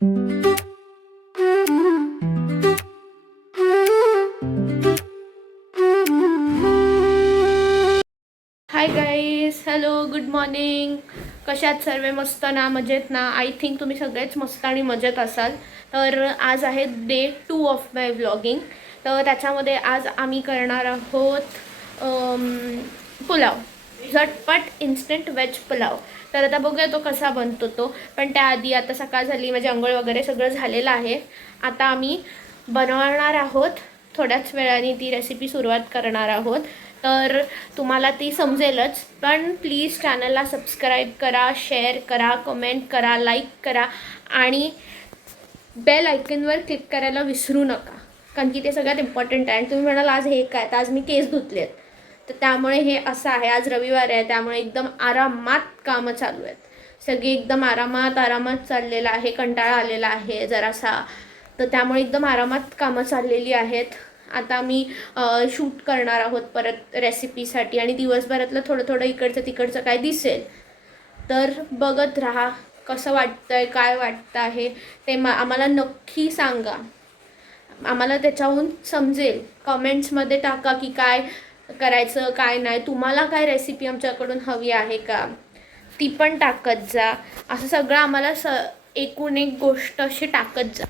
Hi guys, hello, good morning. कशात सर्व मस्त ना, मजेत ना? आय थिंक तुम्ही सगळेच मस्त आणि मजेत असाल. तर आज आहे डे 2 ऑफ माय व्लॉगिंग. तर त्याच्यामध्ये आज आम्ही करणार आहोत पुलाव, झटपट इन्स्टंट व्हेज पुलाव. तर आता बघूया तो कसा बनतो तो. पण त्याआधी आता सकाळ झाली, म्हणजे अंघोळ वगैरे सगळं झालेलं आहे. आता आम्ही बनवणार आहोत, थोड्याच वेळाने ती रेसिपी सुरुवात करणार आहोत. तर तुम्हाला ती समजेलच, पण प्लीज चॅनलला सबस्क्राईब करा, शेअर करा, कमेंट करा, लाईक करा आणि बेल आयकनवर क्लिक करायला विसरू नका, कारण की ते सगळ्यात इम्पॉर्टंट आहे. आणि तुम्ही म्हणाल आज हे काय, तर आज मी केस धुतले आहेत, तर त्यामुळे हे असं आहे. आज रविवार आहे, त्यामुळे एकदम आरामात कामं चालू आहेत, सगळी एकदम आरामात चाललेलं आहे. कंटाळा आलेला आहे जरासा, तर त्यामुळे एकदम आरामात कामं चाललेली आहेत. आता मी शूट करणार आहोत परत रेसिपीसाठी, आणि दिवसभरातलं थोडं इकडचं तिकडचं काय दिसेल तर बघत राहा. कसं वाटतंय, काय वाटतं आहे ते आम्हाला नक्की सांगा. आम्हाला त्याच्याहून समजेल. कमेंट्समध्ये टाका की काय करायचं, काय नाही. तुम्हाला काय रेसिपी आमच्याकडून हवी आहे का, ती पण टाकत जा. असं सगळं आम्हाला एकूण एक गोष्ट अशी टाकत जा.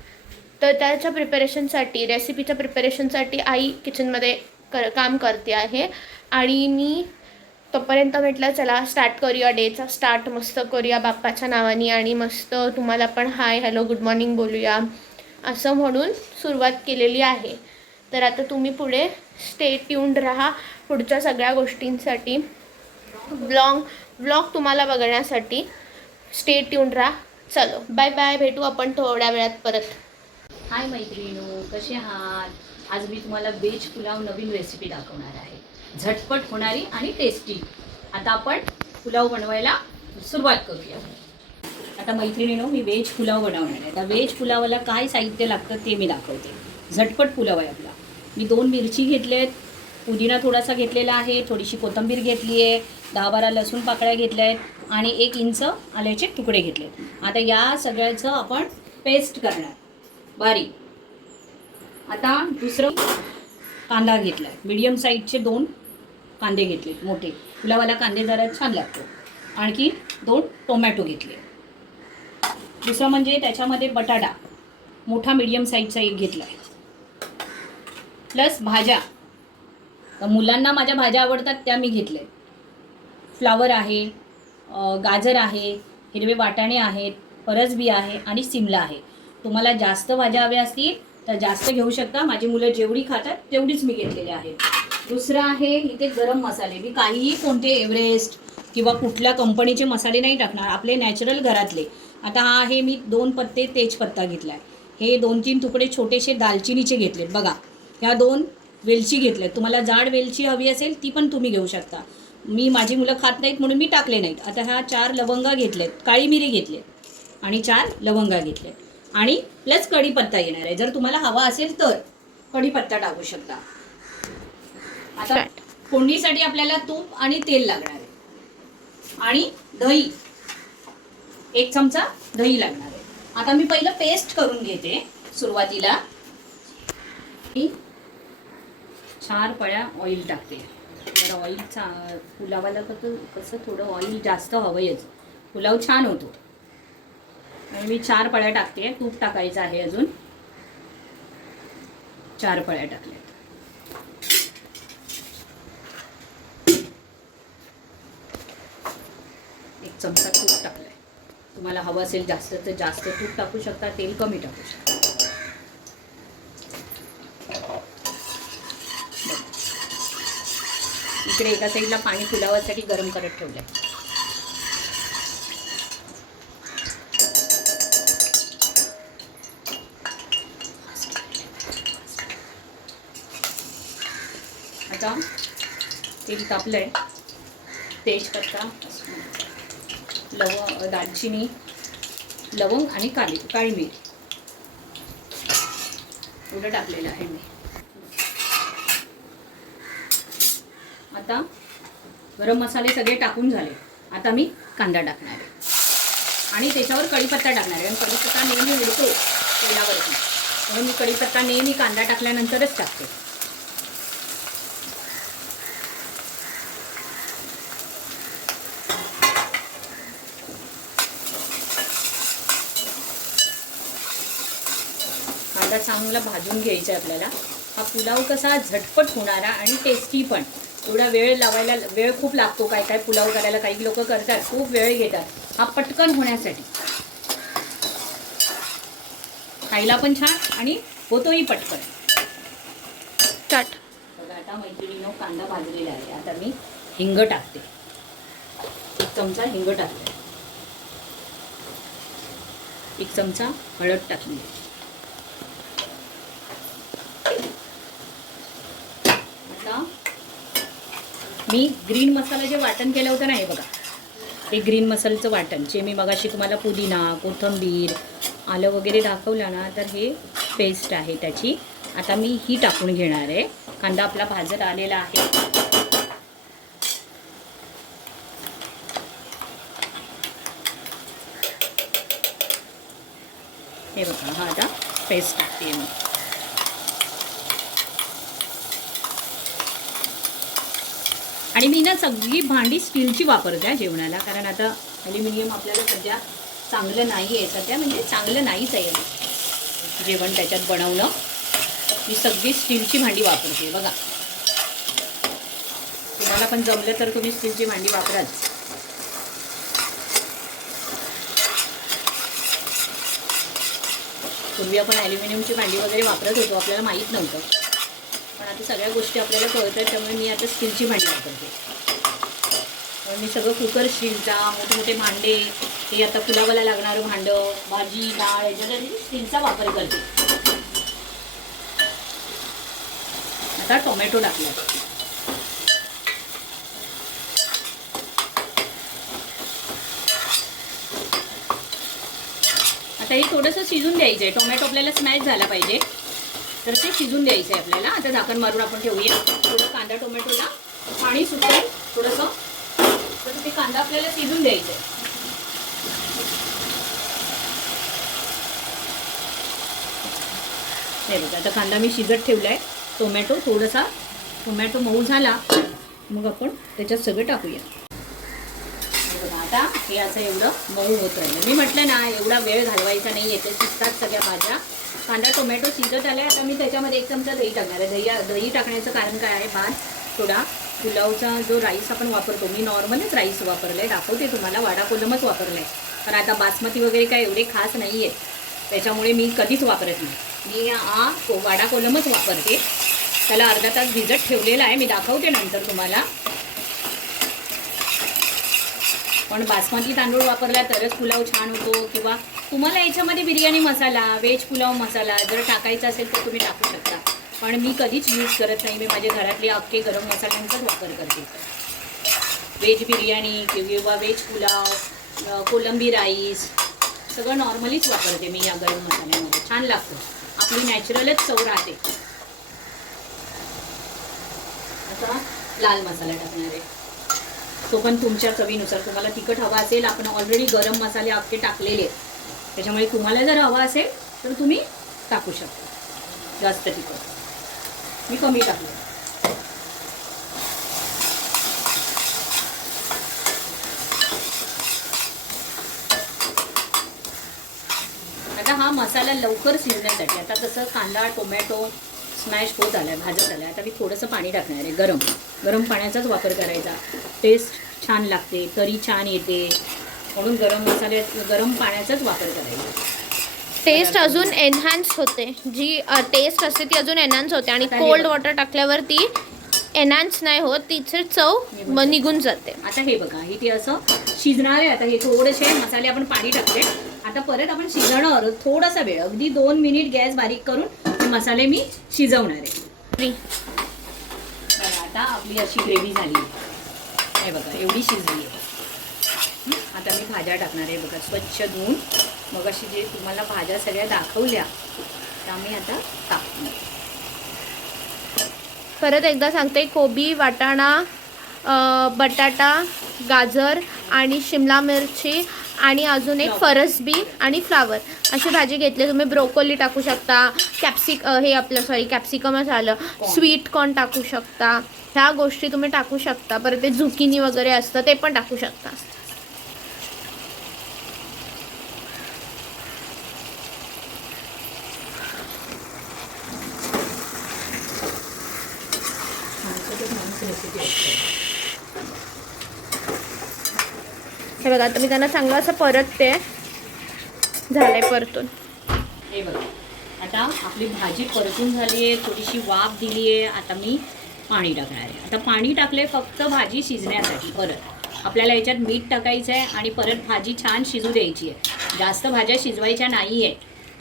तर त्याच्या प्रिपरेशनसाठी, रेसिपीच्या प्रिपरेशनसाठी आई किचनमध्ये काम करते आहे. आणि मी तोपर्यंत म्हटलं चला स्टार्ट करूया, डेचा स्टार्ट मस्त करूया बाप्पाच्या नावाने, आणि मस्त तुम्हाला पण हाय हॅलो गुड मॉर्निंग बोलूया असं म्हणून सुरुवात केलेली आहे. तर आता तुम्ही पुढे स्टे ट्यून्ड राहा पुढच्या सगळ्या गोष्टींसाठी. व्लॉग तुम्हाला बघण्यासाठी स्टे ट्यून्ड राहा. चलो बाय बाय, भेटू आपण थोड्या वेळात परत. हाय मैत्रिणीनो, कसे आहात? आज मी तुम्हाला व्हेज पुलाव नवीन रेसिपी दाखवणार आहे, झटपट होणारी आणि टेस्टी. आता आपण पुलाव बनवायला सुरुवात करूया. आता मैत्रिणीनो, मी व्हेज पुलाव बनवणार आहे. आता व्हेज पुलावाला काय साहित्य लागतं ते मी दाखवते. झटपट पुलाव आहे आपला. मी 2 मिरची घेतल्यात, पुदिना थोडासा घेतलेला आहे, थोडीशी कोथिंबीर घेतली आहे, 10-12 लसूण पाकळ्या घेतल्या आहेत आणि 1 इंच आल्याचे तुकडे घेतले. आता या सगळ्याचं आपण पेस्ट करणार बारीक. आता दुसरं कांदा घेतला आहे, मीडियम साईजचे 2 कांदे घेतले मोठे, पुलावाला कांदे जरा छान लागतो. आणखी 2 टोमॅटो घेतले. दुसरं म्हणजे त्याच्यामध्ये बटाटा मोठा मीडियम साईजचा 1 घेतला आहे. प्लस भाज्या, तर मुलांना माझ्या भाज्या आवडतात त्या मी घेतले. फ्लावर आहे, गाजर आहे, हिरवे वाटाणे आहेत, परसबी आहे आणि सिमला आहे. तुम्हाला जास्त भाज्या हव्या असतील तर जास्त घेऊ शकता. माझी मुलं जेवढी खातात तेवढीच मी घेतलेली आहे. दुसरं आहे इथे गरम मसाले. मी काहीही कोणते एव्हरेस्ट किंवा कुठल्या कंपनीचे मसाले नाही टाकणार, आपले नॅचरल घरातले. आता हा आहे, मी 2 पत्ते तेजपत्ता घेतला आहे, हे 2-3 तुकडे छोटेसे दालचिनीचे घेतलेत बघा, ह्या 2 वेलची घेतल्यात. तुम्हाला जाड वेलची हवी असेल ती पण तुम्ही घेऊ शकता. मी माझी मुलं खात नाहीत म्हणून मी टाकले नाहीत. आता ह्या 4 लवंगा घेतलेत, काळी मिरी घेतलेत आणि 4 लवंगा घेतलेत आणि प्लस कढीपत्ता येणार आहे. जर तुम्हाला हवा असेल तर कढीपत्ता टाकू शकता. आता फोडणीसाठी आपल्याला तूप आणि तेल लागणार आहे आणि दही, 1 चमचा दही लागणार आहे. आता मी पहिलं पेस्ट करून घेते. सुरुवातीला 4 पळ्या ऑइल टाकते. तर ऑइल पुलावाला कसं थोडं ऑइल जास्त हवंयच, पुलाव छान होतो. आणि मी 4 पळ्या टाकते. तूप टाकायचं आहे अजून. 4 पळ्या टाकल्यात. एक चमचा तूप टाकलाय. तुम्हाला हवं असेल जास्त तर जास्त तूप टाकू शकता, तेल कमी टाकू शकता. इकडे एका साईडला पाणी पुलावासाठी गरम करत ठेवलंय. आता तेल तापलंय. तेजपत्ता, दालचिनी, लवंग आणि काळी मिरी एवढं टाकलेलं आहे मी. आता गरम मसाले सगळे टाकून झाले. आता मी कांदा टाकणार आहे. आणि त्याच्यावर कढीपत्ता टाकणार आहे. आणि कढीपत्ता नेहमी उडतो तेलावरती, म्हणून मी कढीपत्ता नेहमी कांदा टाकल्यानंतरच टाकते. कांदा चांगला भाजून घ्यायचा आहे आपल्याला. हा पुलाव कसा झटपट होणारा आणि टेस्टी पण. एवढा वेळ लावायला वेळ खूप लागतो. काय काय पुलाव करायला काही लोक करतात, खूप वेळ घेतात. हा पटकन होण्यासाठी खायला पण छान आणि होतोही पटकन. स्टार्ट. बघा आता मैत्रिणीनं कांदा भाजलेला आहे. आता मी हिंग टाकते. 1 चमचा हिंग टाकते. 1 चमचा हळद टाकली. आता मी ग्रीन मसाला जे वाटण केलं होतं ना, हे बघा, हे ग्रीन मसाल्याचं वाटण जे मी मगाशी तुम्हाला पुदिना, कोथिंबीर, आलं वगैरे दाखवलं ना, तर हे पेस्ट आहे त्याची. आता मी ही टाकून घेणार आहे. कांदा आपला भाजत आलेला आहे. हे बघा, हा आता पेस्ट टाकते मी. आणि मी ना सगळी भांडी स्टीलची वापरते जेवणाला, कारण आता ॲल्युमिनियम आपल्याला सध्या चांगलं नाही आहे. सध्या म्हणजे चांगलं नाहीच आहे जेवण त्याच्यात बनवणं. मी सगळी स्टीलची भांडी वापरते. बघा, तुम्हाला पण जमलं तर तुम्ही स्टीलची भांडी वापराच. पूर्वी आपण ॲल्युमिनियमची भांडी वगैरे वापरत होतो, आपल्याला माहीत नव्हतं. पण आता सगळ्या गोष्टी आपल्याला कळतात, त्यामुळे मी आता स्टीलची भांडी वापरते. मी सगळं कुकर स्टीलचा, मोठमोठे भांडे, हे आता पुलावाला लागणारं भांडं, भाजी डाळ याच्यासाठी स्टीलचा वापर करते. आता टोमॅटो टाकला. आता हे थोडंसं शिजून द्यायचं आहे. टोमॅटो आपल्याला स्मॅश झाला पाहिजे, तर ते शिजून द्यायचं आहे आपल्याला. आता झाकण मारून आपण ठेवूया. थोडं कांदा टोमॅटोला पाणी सुटेल थोडंसं, तर ते कांदा आपल्याला शिजून द्यायचं आहे. हे बघा, आता कांदा मी शिजत ठेवला आहे. टोमॅटो थोडासा टोमॅटो मऊ झाला मग आपण त्याच्यात सगळं टाकूया. बघा, आता हे असं एवढं मऊ होत राहिलं. मी म्हटलं ना, एवढा वेळ घालवायचा नाही, येते शिजतात सगळ्या भाज्या. कांदा टोमॅटो शिजत आला आहे. आता मी त्याच्यामध्ये 1 चमचा दही टाकणार आहे. दही टाकण्याचं कारण काय आहे, भात थोडा पुलावचा जो राईस आपण वापरतो, मी नॉर्मलच राईस वापरला आहे, दाखवते तुम्हाला. वाडा कोलमच वापरला आहे, कारण आता बासमती वगैरे काय एवढे खास नाही आहेत, त्याच्यामुळे मी कधीच वापरत नाही. मी हा वाडा कोलमच वापरते. त्याला अर्धा तास भिजत ठेवलेला आहे, मी दाखवते नंतर तुम्हाला. पण बासमती तांदूळ वापरला तरच पुलाव छान होतो. किंवा तुम्हाला याच्यामध्ये बिर्याणी मसाला, व्हेज पुलाव मसाला जर टाकायचा असेल तर तुम्ही टाकू शकता. पण मी कधीच यूज करत नाही. मी माझ्या घरातले अख्खे गरम मसाल्यांचाच वापर करते. व्हेज बिर्याणी किंवा व्हेज पुलाव, कोलंबी राईस सगळं नॉर्मलीच वापरते मी या गरम मसाल्यामध्ये. छान लागतं, आपली नॅचरलच चव राहते. आता लाल मसाला टाकणार आहे, तो पण तुमच्या चवीनुसार. तुम्हाला तिखट हवा असेल, आपण ऑलरेडी गरम मसाले अख्खे टाकलेले आहेत, त्याच्यामुळे तुम्हाला जर हवा असेल तर तुम्ही टाकू शकता. जास्त तिखट मी कमी टाकलं. आता हा मसाला लवकर शिजण्यासाठी, आता तसं कांदा टोमॅटो स्मॅश होत आला आहे, भाजत आला आहे, आता मी थोडंसं पाणी टाकणार आहे. गरम पाण्याचाच वापर करायचा. टेस्ट छान लागते, तरी छान येते, म्हणून गरम पाण्याचाच वापर करायचा. टेस्ट अजून एनहान्स होते. जी टेस्ट असते ती अजून एनहान्स होते. आणि कोल्ड वॉटर टाकल्यावर ती एनहान्स नाही होत, तिचे चव निघून जाते. आता हे बघा, हे ते असं शिजणार आहे. आता हे थोडेसे मसाले आपण पाणी टाकले. आता परत आपण शिजवणार थोडासा वेळ, अगदी 2 मिनिट गॅस बारीक करून हे मसाले मी शिजवणार आहे. आता आपली अशी ग्रेव्ही झाली आहे. हे बघा, एवढी शिजली आहे. आता मी भाज्या टाकणार आहे. बघा, स्वच्छ धुवून मग अशी जे तुम्हाला भाज्या सगळ्या दाखवल्या त्या मी आता टाकणार. परत एकदा सांगते, कोबी, वाटाणा, बटाटा, गाजर आणि शिमला मिरची आणि अजून एक फरसबी आणि फ्लावर अशी भाजी घेतली. तुम्ही ब्रोकोली टाकू शकता, हे आपलं कॅप्सिकमच आलं, स्वीट कॉर्न टाकू शकता, ह्या गोष्टी तुम्ही टाकू शकता. परत ते झुकिनी वगैरे असतं ते पण टाकू शकता. हे बघा आता मी त्यांना चांगलं असं परतते. झालंय परतून. हे बघा आता आपली भाजी परतून झाली आहे, थोडीशी वाफ दिली आहे. आता मी पाणी टाकणार आहे. आता पाणी टाकले फक्त भाजी शिजण्यासाठी. परत आपल्याला याच्यात मीठ टाकायचं आहे आणि परत भाजी छान शिजू द्यायची आहे. जास्त भाज्या शिजवायच्या नाही आहे.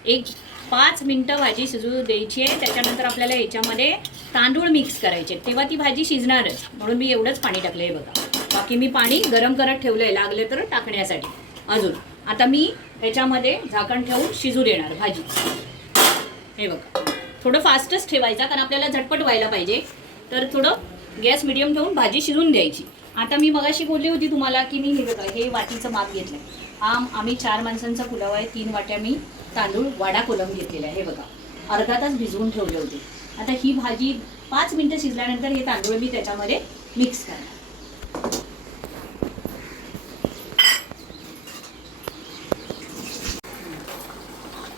एक 5 मिनटं भाजी शिजू द्यायची आहे. त्याच्यानंतर आपल्याला याच्यामध्ये तांदूळ मिक्स करायचे, तेव्हा ती भाजी शिजणारच. म्हणून मी एवढंच पाणी टाकलं आहे बघा. बाकी मी पाणी गरम करत ठेवलं आहे, लागलं तर टाकण्यासाठी अजून. आता मी ह्याच्यामध्ये झाकण ठेवून शिजू देणार भाजी. हे बघा थोडं फास्टच ठेवायचा, कारण आपल्याला झटपट व्हायला पाहिजे. तर थोडं गॅस मिडियम ठेवून भाजी शिजून द्यायची. आता मी मगाशी बोलली होती तुम्हाला की मी हे बघा हे वाटीचं माप घेतलं आहे. आम्ही 4 माणसांचा पुलाव आहे. 3 वाट्या मी तांदूळ वाडा कोलम घेतलेला आहे. हे बघा अर्धा तास भिजवून ठेवले होते. आता ही भाजी 5 मिनटं शिजल्यानंतर हे तांदूळ मी त्याच्यामध्ये मिक्स करणार.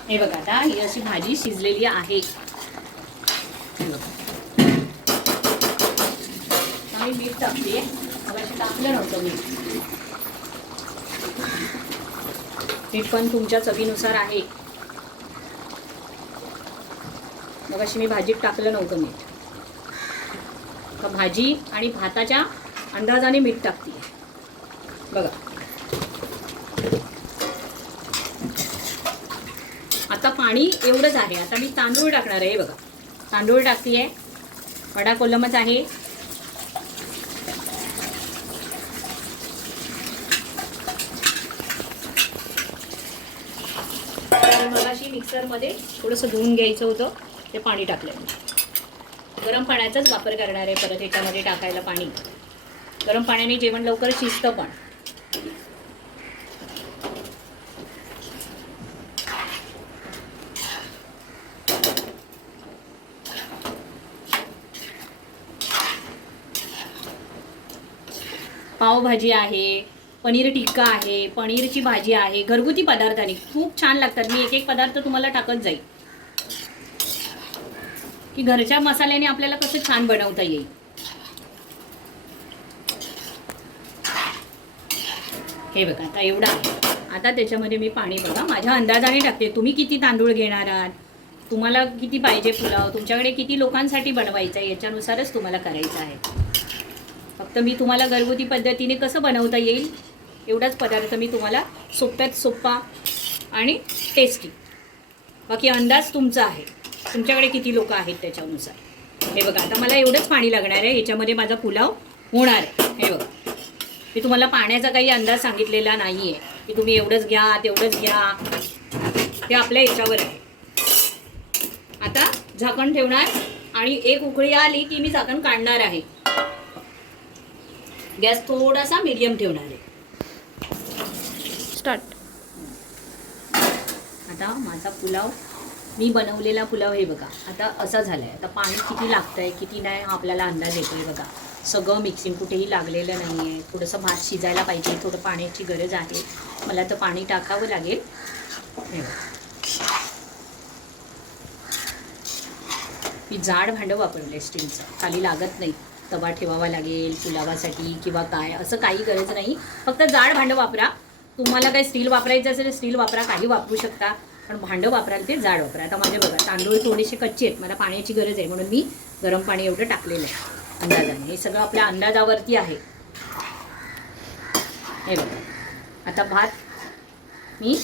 हे बघा आता ही अशी भाजी शिजलेली आहे. मी मीठ टाकते. मगाशी टाकलं नव्हतं मीठ पण तुमच्या चवीनुसार आहे. मगाशी मी भाजीत टाकलं नव्हतं मीठ. तर भाजी आणि भाताच्या अंदाजाने मीठ टाकते बघा. आता पाणी एवढंच आहे. आता मी तांदूळ टाकणार आहे. बघा तांदूळ टाकते. वडा कोलमच आहे. मगाशी मिक्सरमध्ये थोडंसं धुवून घ्यायचं होतं, ते पाणी टाकलं. गरम पाण्याचाच वापर करणार आहे परत ह्याच्यामध्ये टाकायला पाणी. गरम पाण्याने जेवण लवकर शिजतं पण. पावभाजी आहे, पनीर टिक्का आहे, पनीरची भाजी आहे. घरगुती पदार्थांनी खूप छान लागतात. मी एक पदार्थ तुम्हाला टाकत जाईल की घरच्या मसाल्याने आपल्याला कसं छान बनवता येईल. हे बघा आता एवढं आहे. आता त्याच्यामध्ये मी पाणी बघा माझ्या अंदाजाने टाकते. तुम्ही किती तांदूळ घेणार आहात, तुम्हाला किती पाहिजे पुलाव, तुमच्याकडे किती लोकांसाठी बनवायचं आहे याच्यानुसारच तुम्हाला करायचं आहे. फक्त मी तुम्हाला घरगुती पद्धतीने कसं बनवता येईल एवढाच पदार्थ मी तुम्हाला सोप्यात सोपा आणि टेस्टी. बाकी अंदाज तुमचा आहे, तुमच्याकडे किती लोक आहेत त्याच्यानुसार. हे बघा आता मला एवढंच पाणी लागणार आहे. याच्यामध्ये माझा पुलाव होणार आहे. हे बघा मी तुम्हाला पाण्याचा काही अंदाज सांगितलेला नाही आहे की तुम्ही एवढंच घ्या तेवढंच घ्या, ते आपल्या याच्यावर आहे. आता झाकण ठेवणार आणि एक उकळी आली की मी झाकण काढणार आहे. गॅस थोडासा मीडियम ठेवणार आहे. स्टार्ट. आता माझा पुलाव मी बनवलेला पुलाव हे बघा आता असा झाला आहे. आता पाणी किती लागतं आहे किती नाही हा आपल्याला अंदाज येतो आहे बघा. सगळं मिक्सिंग कुठेही लागलेलं नाही आहे. थोडंसं भात शिजायला पाहिजे, थोडं पाण्याची गरज आहे मला, तर पाणी टाकावं लागेल. हे बघा मी जाड भांडं वापरलं स्टीलचं, खाली लागत नाही. तवा ठेवावा लागेल पुलावासाठी किंवा काय असं काही गरज नाही. फक्त जाड भांडं वापरा. तुम्हाला काय स्टील वापरायचं असेल स्टील वापरा, काही वापरू शकता, पण भांडं वापराल ते जाड वापरा. आता माझे बघा तांदूळ थोडेसे कच्चे आहेत, मला पाण्याची गरज आहे म्हणून मी गरम पाणी एवढं टाकलेलं आहे अंदाजाने. हे सगळं आपल्या अंदाजावरती आहे. हे बघा आता भात मी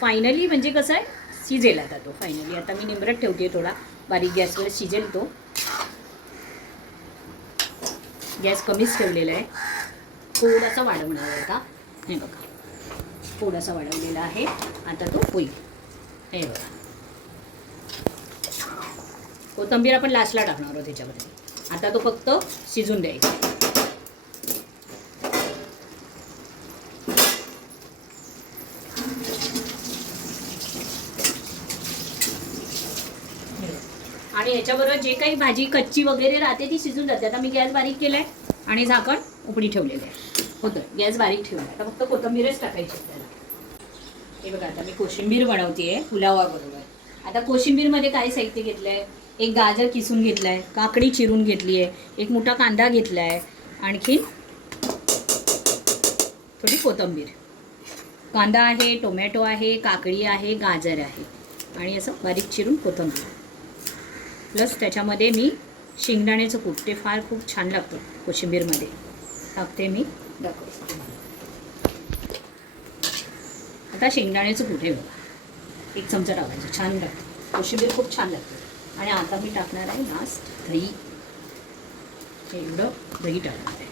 फायनली म्हणजे कसं आहे शिजेल आता तो फायनली. आता मी निमरट ठेवते, थोडा बारीक गॅसवर शिजेल तो. गॅस कमीच ठेवलेला आहे, थोडासा वाढवणार आहे आता. हे बघा थोडासा वाढवलेला आहे, आता तो होईल. हे बघा कोथिंबीर आपण लास्टला टाकणार आहोत त्याच्यामध्ये. आता तो फक्त शिजून द्यायचा. आणि ह्याच्याबरोबर जे काही भाजी कच्ची वगैरे राहते ती शिजून जाते. आता मी गॅस बारीक केलाय आणि झाकण उघडी ठेवलेलं आहे. होतं, गॅस बारीक ठेवला. आता फक्त कोथिंबीरच टाकायची आपल्याला. हे बघा, आता मी कोशिंबीर बनवतेय पुलावाबरोबर. आता कोशिंबीरमध्ये काय साहित्य घेतलंय? एक गाजर किसून घेतलाय, काकडी चिरून घेतली आहे, एक मोठा कांदा घेतलाय, आणखी थोडी कोथिंबीर, कांदा आहे, टोमॅटो आहे, काकडी आहे, गाजर आहे आणि असं बारीक चिरून कोथिंबीर. प्लस त्याच्यामध्ये मी शेंगदाण्याचं कूट, ते फार खूप छान लागतं कोशिंबीरमध्ये, टाकते मी. दाखवते आता शेंगदाण्याचं कूट आहे बघा, 1 चमचा टाकायचं, छान लागतं कोशिंबीर, खूप छान लागतं. आणि आता मी टाकणार आहे लास्ट दही. एवढं दही टाकणार आहे.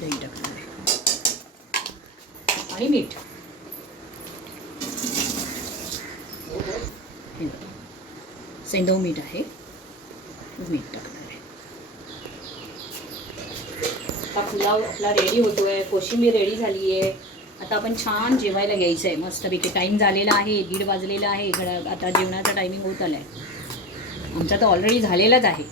दही टाकणार आहे आणि मीठ. सेंधव मीठ आहे, मीठ टाकणार आहे. आता पुलाव आपला रेडी होतोय, कोशिंबीर रेडी झाली आहे. आता आपण छान जेवायला घ्यायचं आहे मस्तपैकी. टाईम झालेला आहे, 1:30 वाजलेला आहे. आता जेवणाचा टायमिंग होत आला आहे. आमचा तर ऑलरेडी झालेलाच आहे.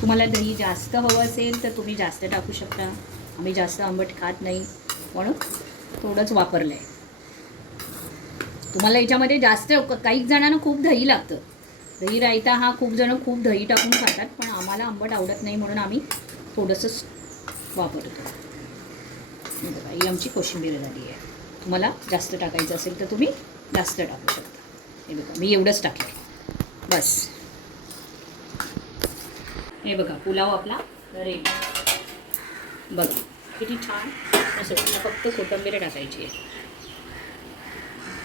तुम्हाला दही जास्त हवं असेल तर तुम्ही जास्त टाकू शकता. आम्ही जास्त आंबट खात नाही म्हणून थोडंच वापरलं आहे. तुम्हाला याच्यामध्ये जास्त, काही जणांना खूप दही लागतं. दही रायता हा खूप जण खूप दही टाकून खातात, पण आम्हाला आंबट आवडत नाही म्हणून आम्ही थोडंसंच वापरतो. ही आमची कोशिंबीर झाली आहे. तुम्हाला जास्त टाकायचं असेल तर तुम्ही जास्त टाकू शकता. हे बघा, मी एवढंच टाकलं बस. हे बघा, पुलाव आपला रेडी. बघा किती छान असं. फक्त कोथिंबीर टाकायची आहे.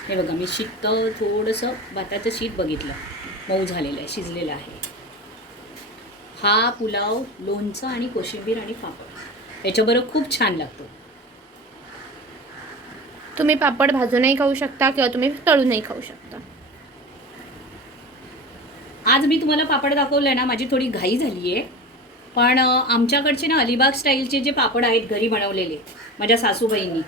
हे बघा, मी शिकतं थोडंसं भाताचं शीत बघितलं, मऊ झालेलं आहे, शिजलेलं आहे. हा पुलाव लोणचं आणि कोशिंबीर आणि पापड याच्याबरोबर खूप छान लागतो. तुम्ही पापड भाजूनही खाऊ शकता किंवा तुम्ही तळूनही खाऊ शकता. आज मी तुम्हाला पापड दाखवलं आहे ना, माझी थोडी घाई झाली आहे, पण आमच्याकडचे ना अलिबाग स्टाईलचे जे पापड आहेत घरी बनवलेले माझ्या सासूबाईंनी,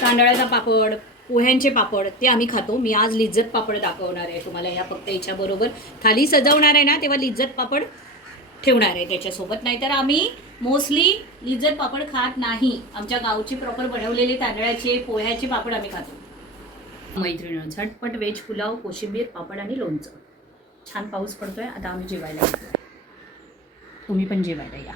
तांदळाचा पापड, पोह्यांचे पापड, ते आम्ही खातो. मी आज लिज्जत पापड दाखवणार आहे तुम्हाला. ह्या फक्त याच्याबरोबर खाली सजवणार आहे ना, तेव्हा लिज्जत पापड ठेवणार आहे त्याच्यासोबत. नाहीतर आम्ही मोस्टली लिज्जत पापड खात नाही. आमच्या गावचे प्रॉपर बनवलेले तांदळाचे पोह्याचे पापड आम्ही खातो. मैत्रिणी, झटपट व्हेज पुलाव, कोशिंबीर, पापड आणि लोणचं. छान पाऊस पडतोय. आता आम्ही जेवायला येतो. तुम्ही पण जेवायला या.